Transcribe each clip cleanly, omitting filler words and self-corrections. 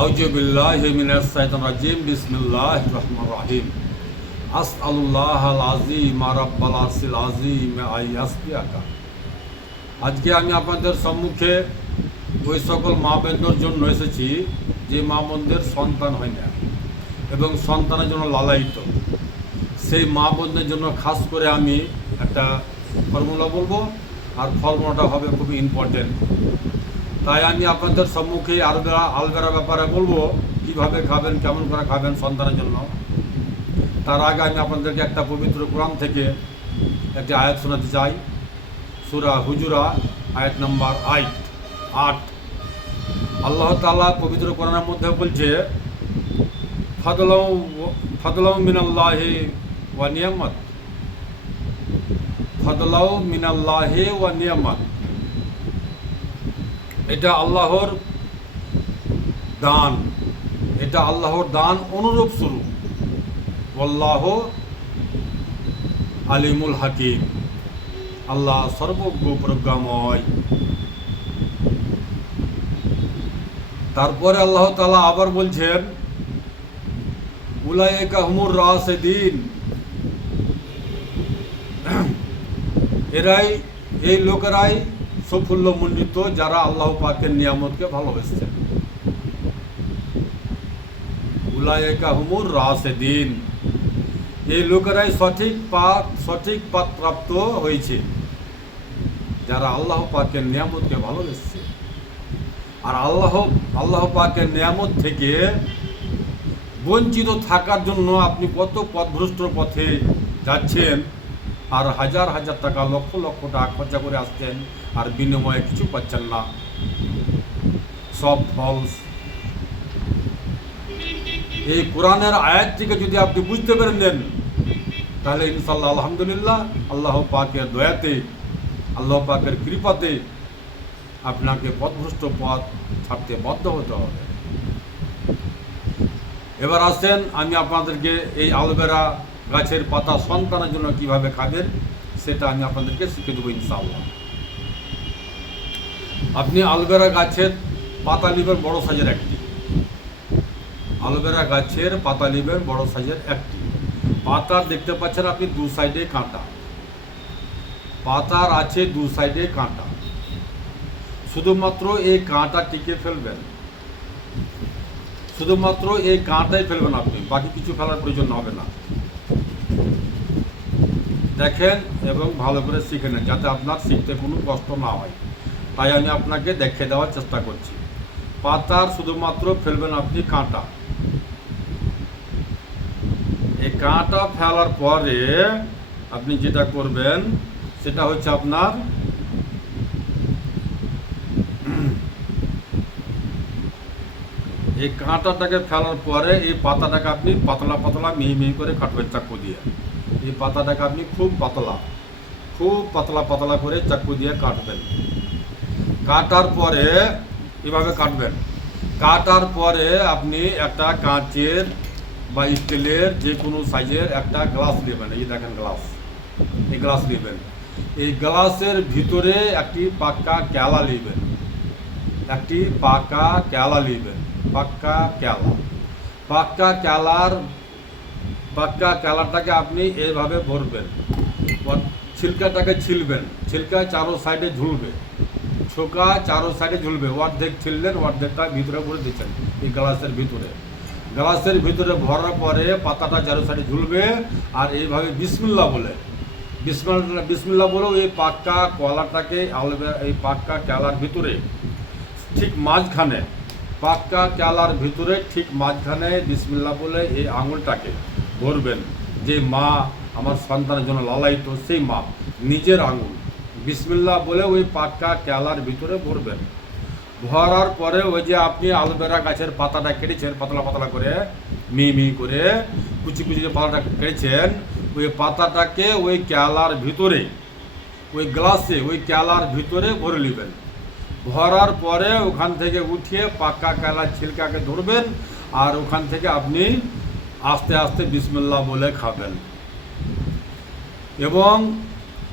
আউযু বিল্লাহি মিনাশ শাইতানির রাজিম বিসমিল্লাহির রহমানির রহিম আসআলুল্লাহাল আযীম রাব্বাল আরশিল আযীম আইয়াসবিয়াকা। আজকে আমি আপনাদের সম্মুখে ওই সকল মা বোনদের জন্য এসেছি যে মা বোনদের সন্তান হয় না এবং সন্তানের জন্য লালায়িত। সেই মা বোনদের জন্য খাস করে আমি একটা ফর্মুলা বলবো, আর ফর্মুলাটা হবে খুবই ইম্পর্টেন্ট। তাই আমি আপনাদের সম্মুখে আলবেরা ব্যাপারে বলবো, কিভাবে খাবেন, কেমন করে খাবেন সন্তানের জন্য। তার আগে আমি আপনাদেরকে একটা পবিত্র কোরআন থেকে একটি আয়াত শোনাতে চাই। সূরা হুজুরা আয়াত নম্বর 8। আল্লাহ তাআলা পবিত্র কোরআনের মধ্যে বলছে, ফাদলাউ মিনাল্লাহি ওয়া নিয়ামাত, ফাদলাউ মিনাল্লাহি ওয়া নিয়ামাত। এটা আল্লাহর দান, এটা আল্লাহর দান অনুরূপ স্বরূপ। আল্লাহ আলিমুল হাকিম, আল্লাহ সর্বজ্ঞ প্রজ্ঞাময়। তারপরে আল্লাহ তাআলা আবার বলছেন, উলাইকা হুমুর রাশিদিন, এই লোকেরাই সাফল্যমণ্ডিত যারা আল্লাহ পাকের নিয়ামতকে ভালোবাসছেন। উলাইকা হুমুর রাশিদিন, এই লোকেরাই সঠিক পথ প্রাপ্ত হয়েছে যারা আল্লাহ পাকের নিয়ামতকে ভালোবাসছে। আর আল্লাহ পাকের নিয়ামত থেকে বঞ্চিত থাকার জন্য আপনি কত পথভ্রষ্ট পথে যাচ্ছেন, আর হাজার হাজার টাকা, লক্ষ লক্ষ টাকা খরচা করে আসছেন, আর বিনিময়ে কিছু পাচ্ছেন না, সব ফলস। এই কোরআনের আয়াতটিকে যদি আপনি বুঝতে পেরে নেন, তাহলে ইনশাআল্লাহ আলহামদুলিল্লাহ আল্লাহ পাকের দয়াতে, আল্লাহ পাকের কৃপাতে আপনাকে পথভ্রষ্ট পথ ছাড়তে বাধ্য হতে হবে। এবার আসেন, আমি আপনাদেরকে এই আলবেরা গাছের পাতা সন্তানের জন্য কিভাবে খাবেন সেটা আমি আপনাদেরকে শিখে দেবো ইনশাআল্লাহ। আপনি আলবেরা গাছের পাতা নেবেন বড় সাইজের একটি, আলবেরা গাছের পাতা নেবেন বড় সাইজের একটি। পাতার দেখতে পাচ্ছেন আপনি দু সাইডে কাঁটা, পাতার আছে দু সাইডে কাঁটা। শুধুমাত্র এই কাঁটাটিকে ফেলবেন, শুধুমাত্র এই কাঁটাই ফেলবেন আপনি, বাকি কিছু ফেলার প্রয়োজন হবে না। দেখেন এবং ভালো করে শিখে নেন, যাতে আপনার শিখতে কোনো কষ্ট না হয়। তাই আমি আপনাকে দেখিয়ে দেওয়ার চেষ্টা করছি। পাতার শুধুমাত্র ফেলবেন আপনি কাঁটা। এই কাঁটা ফেলার পরে আপনি যেটা করবেন সেটা হচ্ছে আপনার এই কাঁটাটাকে ফেলার পরে এই পাতাটাকে আপনি পাতলা পাতলা মিহি মিহি করে কাটবেন চাকু দিয়ে। এই পাতাটাকে আপনি খুব পাতলা পাতলা করে চাকু দিয়ে কাটবেন। কাটার পরে এভাবে কাটবেন। কাটার পরে আপনি একটা কাঁচের বা স্টিলের যে কোনো সাইজের একটা গ্লাস নেবেন। এই দেখেন গ্লাস, এই গ্লাস নেবেন। এই গ্লাসের ভিতরে একটি পাক্কা কেলা নেবেন, একটি পাকা কেলা নেবেন, পাক্কা কেলাটাকে আপনি এইভাবে ভরবেন। ছিলকাটাকে ছিলবেন, ছিলকা চারো সাইডে ঝুলবে, ছোকা চারো সাইডে ঝুলবে। অর্ধেক ছিললেন, অর্ধেকটা ভিতরে ভরে দিচ্ছেন এই গ্লাসের ভিতরে। গ্লাসের ভিতরে ভরার পরে পাতাটা চারো সাইডে ঝুলবে, আর এইভাবে বিসমিল্লাহ বলে এই পাক্কা কলাটাকে এই পাক্কা কেলার ভিতরে ঠিক মাঝখানে, পাক্কা কেলার ভিতরে ঠিক মাঝখানে বিসমিল্লাহ বলে এই আঙুলটাকে ভরবেন। যে মা আমার সন্তানের জন্য লালায়িত, সেই মা নিজের আঙুল বিসমিল্লাহ বলে ওই পাক্কা কেলার ভিতরে ভরবেন। ভরার পরে ওই যে আপনি আলবেরা গাছের পাতাটা কেটেছেন পাতলা পাতলা করে, মিহি করে কুচি কুচি যে পাতাটা কেটেছেন, ওই পাতাটাকে ওই কেলার ভিতরে, ওই গ্লাসে ওই কেলার ভিতরে ভরে নেবেন। ভরার পরে ওখান থেকে উঠিয়ে পাক্কা কেলার ছিলকাকে ধরবেন, আর ওখান থেকে আপনি আস্তে আস্তে বিসমিল্লাহ বলে খাবেন। এবং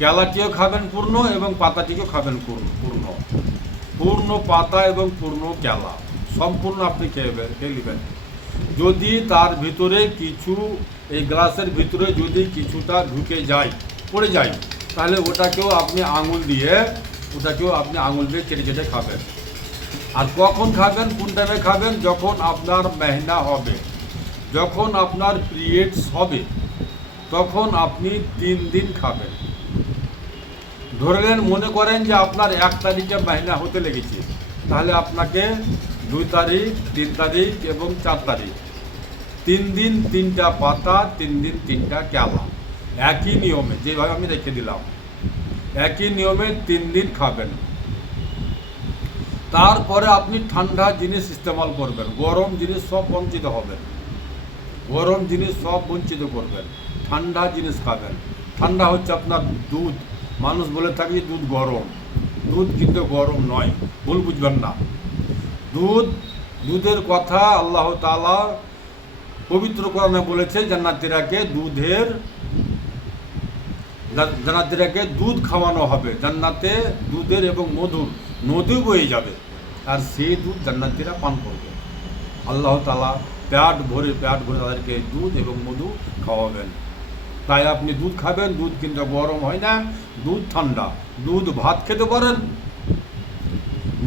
কেলাটিও খাবেন পূর্ণ, এবং পাতাটিকেও খাবেন পূর্ণ পাতা এবং পূর্ণ কেলা। সম্পূর্ণ আপনি খেয়ে নেবেন। যদি তার ভিতরে কিছু, এই গ্লাসের ভিতরে যদি কিছুটা ঢুকে যায়, পড়ে যায়, তাহলে ওটাকেও আপনি আঙুল দিয়ে কেটে কেটে খাবেন। আর কখন খাবেন, কোন টাইমে খাবেন? যখন আপনার মেহনা হবে, যখন আপনার পিরিয়ডস হবে, তখন আপনি 3 দিন খাবেন। ধরলেন, মনে করেন যে আপনার 1 তারিখে মেহনা হতে লেগেছে, তাহলে আপনাকে 2 তারিখ, 3 তারিখ এবং 4 তারিখ, 3 দিন 3টা পাতা, 3 দিন 3টা কেলা, একই নিয়মে, যেভাবে আমি রেখে দিলাম, একই নিয়মে 3 দিন খাবেন। তারপরে আপনি ঠান্ডা জিনিস ইস্তেমাল করবেন, গরম জিনিস সব বঞ্চিত হবেন, গরম জিনিস সব বঞ্চিত করবেন, ঠান্ডা জিনিস খাবেন। ঠান্ডা হচ্ছে আপনার দুধ। মানুষ বলে থাকে যে দুধ গরম, দুধ কিন্তু গরম নয়, ভুল বুঝবেন না। দুধের কথা আল্লাহ তাআলা পবিত্র কোরআনে বলেছে, জান্নাতীরাকে দুধ খাওয়ানো হবে, জান্নাতে দুধের এবং মধুর নদী বয়ে যাবে, আর সেই দুধ জান্নাতীরা পান করবে। আল্লাহ তাআলা পেট ভরে তাদেরকে দুধ এবং মধু খাওয়াবেন। তাই আপনি দুধ খাবেন, দুধ কিন্তু গরম হয় না, দুধ ঠান্ডা। দুধ ভাত খেতে পারেন,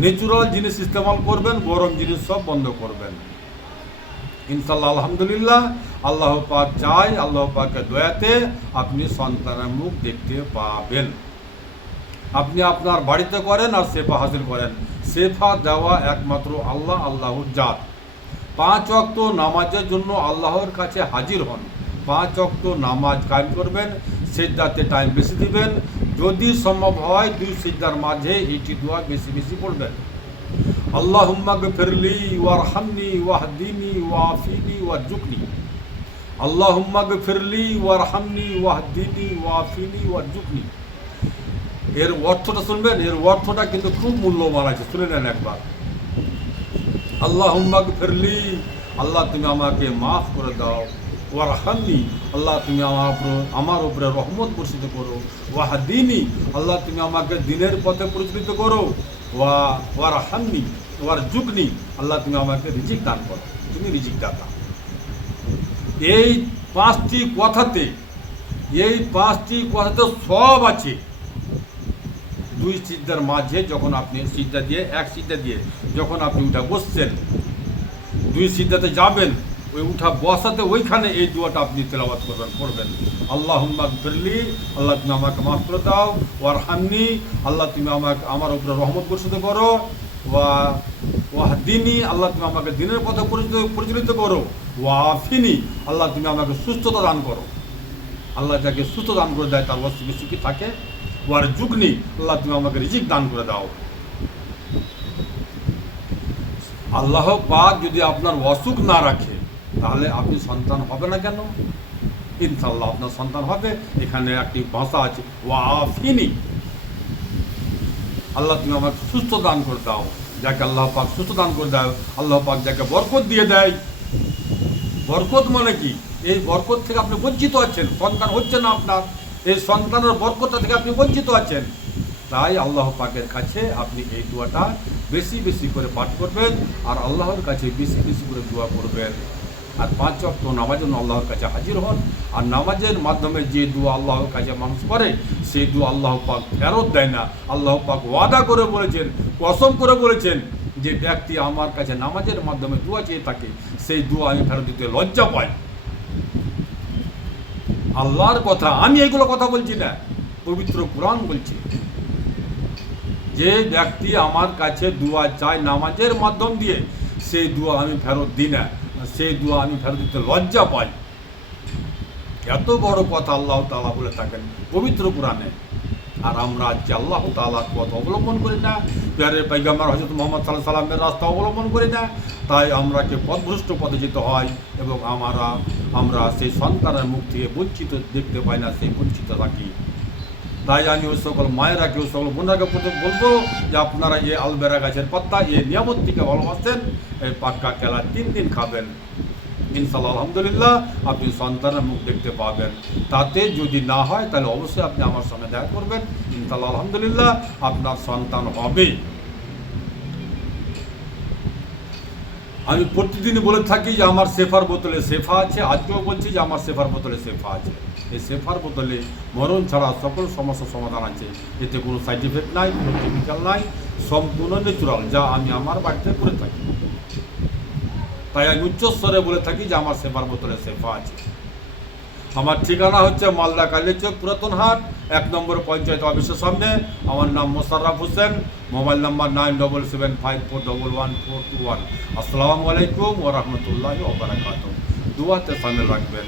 ন্যাচুরাল জিনিস ইস্তেমাল করবেন, গরম জিনিস সব বন্ধ করবেন। ইনশাআল্লাহ, আলহামদুলিল্লাহ, আল্লাহ পাক চাই, আল্লাহ পাকের দয়াতে আপনি সন্তানের মুখ দেখতে পাবেন। আপনি আপনার বাড়িতে করেন আর শেফা হাসিল করেন। শেফা দেওয়া একমাত্র আল্লাহর জাত। 5 ওয়াক্ত নামাজের জন্য আল্লাহর কাছে হাজির হন। 5 ওয়াক্ত নামাজ কায়েম করবেন, সিজদাতে টাইম বেশি দিবেন। যদি সম্ভব হয় 2 সিজদার মাঝে এইটি দোয়া বেশি বেশি পড়বেন। আল্লাহুম্মা গফিরলি ওয়ারহামনি ওয়াহদিনি ওয়াআফিনি ওয়ারজুকনি। আল্লাহুম্মা গফিরলি ওয়ারহামনি ওয়াহদিনি ওয়াআফিনি ওয়ারজুকনি। এর অর্থটা শুনবেন, এর অর্থটা কিন্তু খুব মূল্যবান আছে, শুনে নেন একবার। আল্লাহুম্মা গফিরলি, আল্লাহ তুমি আমাকে মাফ করে দাও। ওয়ারহামনি, আল্লাহ তুমি আমার উপরে রহমত বর্ষিত করো। ওয়াহদিনি, আল্লাহ তুমি আমাকে দিনের পথে পরিচালিত করো। ওয়ারহামনি ওয়ারজুকনি, আল্লাহ তুমি আমাকে রিজিক দান করো, তুমি রিজিক দাতা। এই 5টি কথাতে সব আছে। 2 সিজদার মাঝে যখন আপনি এক সিজদা দিয়ে যখন আপনি উঠা বসছেন, 2 সিজদাতে যাবেন, ওই উঠা বসাতে ওইখানে এই দোয়াটা আপনি তেলাওয়াত পড়বেন। আল্লাহুম্মা গফিরলি, আল্লাহ তুমি আমাকে মাফ করে দাও। ওয়ারহামনি, আল্লাহ তুমি আমার উপরে রহমত বর্ষিত করো। ওয়াহদিনি, আল্লাহ তুমি আমাকে দিনের পথে পরিচালিত করো। ওয়াআফিনি, আল্লাহ তুমি আমাকে সুস্থতা দান করো। আল্লাহ যাকে সুস্থ দান করে দেয় তার অসুখী সুখী থাকে। ওয়ারজুকনি, আল্লাহ তুমি আমাকে রিজিক দান করে দাও। আল্লাহ পাক যদি আপনার অসুখ না রাখে, তাহলে আপনি সন্তান হবে না কেন? ইনশাআল্লাহ আপনার সন্তান হবে। এখানে একটি ভাষা আছে, ওয়াআফিনি, আল্লাহ তুমি আমাকে সুস্থ দান করে দাও। যাকে আল্লাহ পাক সুস্থ দান করে দেয়, আল্লাহ পাক যাকে বরকত দিয়ে দেয়। বরকত মানে কি? এই বরকত থেকে আপনি বঞ্চিত আছেন, সন্তান হচ্ছে না আপনার, এই সন্তানের বরকতটা থেকে আপনি বঞ্চিত আছেন। তাই আল্লাহ পাকের কাছে আপনি এই দোয়াটা বেশি বেশি করে পাঠ করবেন, আর আল্লাহর কাছে বেশি বেশি করে দোয়া করবেন। আর 5 ওয়াক্ত নামাজের জন্য আল্লাহর কাছে হাজির হন। আর নামাজের মাধ্যমে যে দোয়া আল্লাহর কাছে মানুষ করে, সেই দোয়া আল্লাহ পাক ফেরত দেয় না। আল্লাহ পাক ওয়াদা করে বলেছেন, কসম করে বলেছেন, যে ব্যক্তি আমার কাছে নামাজের মাধ্যমে দোয়া চেয়ে থাকে, সেই দোয়া আমি ফেরত দিতে লজ্জা পাই। আল্লাহর কথা, আমি এগুলো কথা বলছি না, পবিত্র কোরআন বলছি। যে ব্যক্তি আমার কাছে দোয়া চায় নামাজের মাধ্যম দিয়ে, সেই দোয়া আমি ফেরত দিই না, সেই দোয়া আমি ফেরত দিতে লজ্জা পাই। এত বড় কথা আল্লাহ তাআলা বলে থাকেন পবিত্র কোরআনে। আর আমরা আজকে আল্লাহ তাআলার পথ অবলম্বন করি না, প্যারে পয়গম্বর হযরত মুহাম্মদ সাল্লাল্লাহু আলাইহি সাল্লামের রাস্তা অবলম্বন করি না। তাই আমরাকে পথভ্রষ্ট পথে যেতে হয়, এবং আমরা সেই সন্তানের মুখ থেকে বঞ্চিত দেখতে পাই না, সেই বঞ্চিত থাকি। তাই আমি ওই সকল মায়েরাকে, ওই সকল বোনরাকে বলবো যে আপনারা এই আলবেরা গাছের পাত্তা, এই নিয়ামতটিকে ভালোবাসেন, এই পাক্কা কেলা 3 দিন খাবেন। ইনশাআল্লাহ, আলহামদুলিল্লাহ, আপনি সন্তানের মুখ দেখতে পাবেন। তাতে যদি না হয়, তাহলে অবশ্যই আপনি আমার সঙ্গে দেখা করবেন। ইনশাআল্লাহ, আলহামদুলিল্লাহ, আপনার সন্তান হবে। আমি প্রতিদিনই বলে থাকি যে আমার সেফার বোতলে সেফা আছে, আজকেও বলছি যে আমার সেফার বোতলে সেফা আছে। এই সেফার বোতলে মরণ ছাড়া সকল সমস্যার সমাধান আছে। এতে কোনো সাইড এফেক্ট নাই, কোনো কেমিক্যাল নাই, সম্পূর্ণ ন্যাচুরাল, যা আমি আমার বাড়িতে করে থাকি। তাই আমি উচ্চস্বরে বলে থাকি যে আমার সেফার বোতলে সেফা আছে। আমার ঠিকানা হচ্ছে মালদা কালীচক পুরাতন হাট, 1 নম্বর পঞ্চায়েত অফিসের সামনে। আমার নাম মোশাররফ হোসেন, মোবাইল নাম্বার 9775411421। আসসালামু আলাইকুম ওয়া রাহমাতুল্লাহি ওয়া বারাকাতুহু। দুয়াতে শামিল রাখবেন।